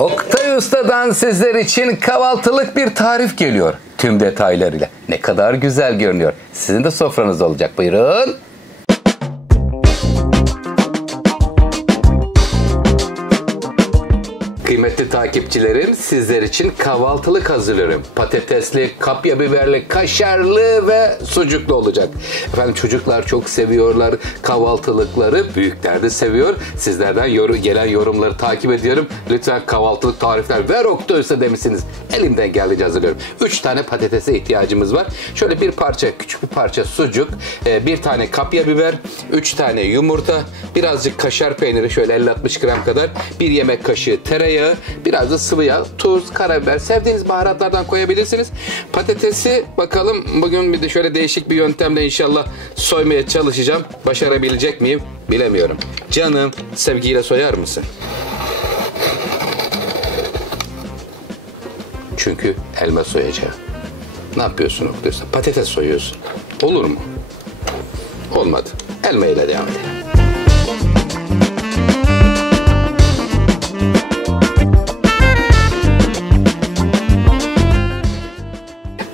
Oktay Usta'dan sizler için kahvaltılık bir tarif geliyor. Tüm detaylarıyla. Ne kadar güzel görünüyor. Sizin de sofranız olacak. Buyurun. Kıymetli takipçilerim, sizler için kahvaltılık hazırlıyorum. Patatesli, kapya biberli, kaşarlı ve sucuklu olacak. Efendim çocuklar çok seviyorlar kahvaltılıkları, büyükler de seviyor. Sizlerden gelen yorumları takip ediyorum. Lütfen kahvaltılık tarifler ver Oktay Usta demişsiniz. Elimden geldiğince hazırlıyorum. 3 tane patatese ihtiyacımız var. Şöyle bir parça, küçük bir parça sucuk, bir tane kapya biber, 3 tane yumurta, birazcık kaşar peyniri şöyle 50-60 gram kadar, bir yemek kaşığı tereyağı, biraz da sıvı yağ, tuz, karabiber, sevdiğiniz baharatlardan koyabilirsiniz. Patatesi bakalım bugün bir de şöyle değişik bir yöntemle inşallah soymaya çalışacağım. Başarabilecek miyim bilemiyorum. Canım, sevgiyle soyar mısın? Çünkü elma soyacağım. Ne yapıyorsun Oktay? Patates soyuyorsun. Olur mu? Olmadı. Elma ile devam edelim.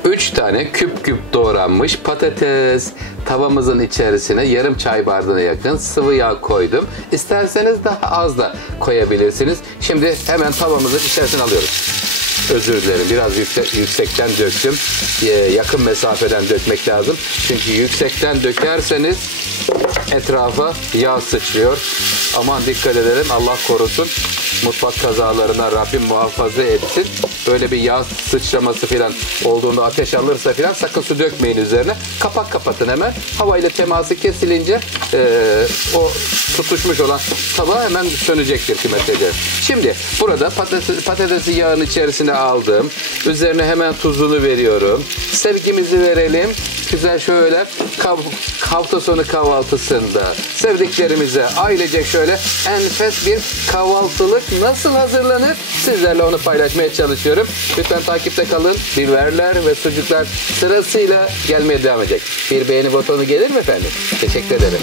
3 tane küp küp doğranmış patates. Tavamızın içerisine yarım çay bardağına yakın sıvı yağ koydum. İsterseniz daha az da koyabilirsiniz. Şimdi hemen tavamızın içerisine alıyoruz. Özür dilerim, biraz yüksekten döktüm. Yakın mesafeden dökmek lazım. Çünkü yüksekten dökerseniz etrafa yağ sıçrıyor. Aman dikkat edelim, Allah korusun. Mutfak kazalarına Rabbim muhafaza etsin. Böyle bir yağ sıçraması falan olduğunda, ateş alırsa falan sakın su dökmeyin üzerine. Kapak kapatın hemen. Havayla teması kesilince o tutuşmuş olan tava hemen sönecektir kıymetliler. Şimdi burada patatesi yağın içerisine aldım. Üzerine hemen tuzunu veriyorum. Sevgimizi verelim. Güzel şöyle hafta sonu kahvaltısında sevdiklerimize ailecek şöyle enfes bir kahvaltılık nasıl hazırlanır? Sizlerle onu paylaşmaya çalışıyorum. Lütfen takipte kalın. Biberler ve sucuklar sırasıyla gelmeye devam edecek. Bir beğeni butonu gelir mi efendim? Teşekkür ederim.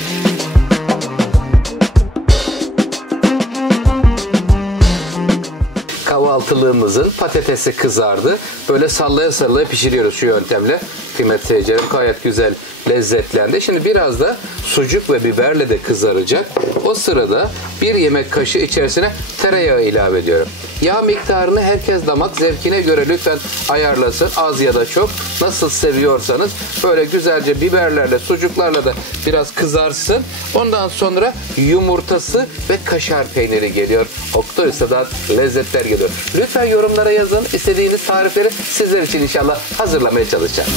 Kahvaltılığımızın patatesi kızardı. Böyle sallaya sallaya pişiriyoruz şu yöntemle. Kıymetli seyircilerim, gayet güzel lezzetlendi. Şimdi biraz da sucuk ve biberle de kızaracak. O sırada bir yemek kaşığı içerisine tereyağı ilave ediyorum. Yağ miktarını herkes damak zevkine göre lütfen ayarlasın. Az ya da çok. Nasıl seviyorsanız böyle güzelce biberlerle, sucuklarla da biraz kızarsın. Ondan sonra yumurtası ve kaşar peyniri geliyor. Oktay Usta'dan lezzetler geliyor. Lütfen yorumlara yazın. İstediğiniz tarifleri sizler için inşallah hazırlamaya çalışacağım.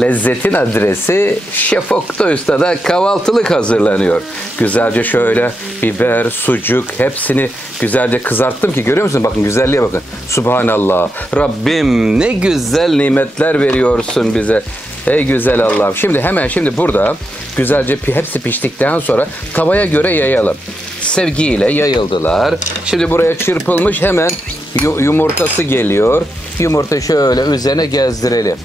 Lezzetin adresi Şef Oktay Usta'da kahvaltılık hazırlanıyor. Güzelce şöyle biber, sucuk hepsini güzelce kızarttım ki görüyor musun? Bakın güzelliğe bakın. Subhanallah. Rabbim ne güzel nimetler veriyorsun bize. Ey güzel Allah'ım. Şimdi burada güzelce hepsi piştikten sonra tavaya göre yayalım. Sevgiyle yayıldılar. Şimdi buraya çırpılmış hemen yumurtası geliyor. Yumurta şöyle üzerine gezdirelim.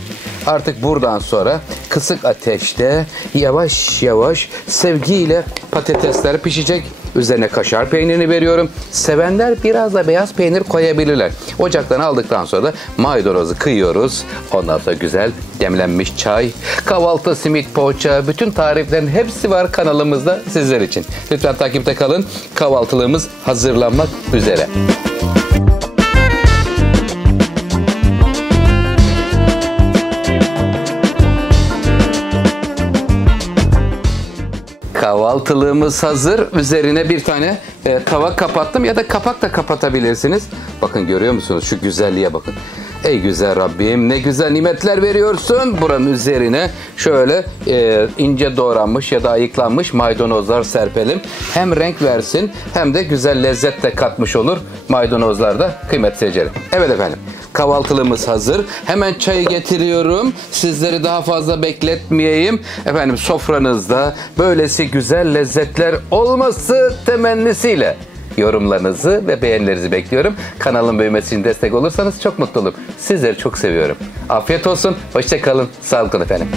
Artık buradan sonra kısık ateşte yavaş yavaş sevgiyle patatesler pişecek. Üzerine kaşar peynirini veriyorum. Sevenler biraz da beyaz peynir koyabilirler. Ocaktan aldıktan sonra da maydanozu kıyıyoruz. Ondan sonra güzel demlenmiş çay, kahvaltı, simit, poğaça, bütün tariflerin hepsi var kanalımızda sizler için. Lütfen takipte kalın. Kahvaltılığımız hazırlanmak üzere. Kahvaltılığımız hazır. Üzerine bir tane tava kapattım ya da kapak da kapatabilirsiniz. Bakın görüyor musunuz? Şu güzelliğe bakın. Ey güzel Rabbim ne güzel nimetler veriyorsun. Buranın üzerine şöyle ince doğranmış ya da ayıklanmış maydanozlar serpelim. Hem renk versin hem de güzel lezzet de katmış olur maydanozlar da kıymetli seyircilerim. Evet efendim. Kahvaltılığımız hazır. Hemen çayı getiriyorum. Sizleri daha fazla bekletmeyeyim. Efendim sofranızda böylesi güzel lezzetler olması temennisiyle Yorumlarınızı ve beğenilerinizi bekliyorum. Kanalın büyümesi için destek olursanız çok mutlu olurum. Sizleri çok seviyorum. Afiyet olsun. Hoşça kalın. Sağlıklı efendim.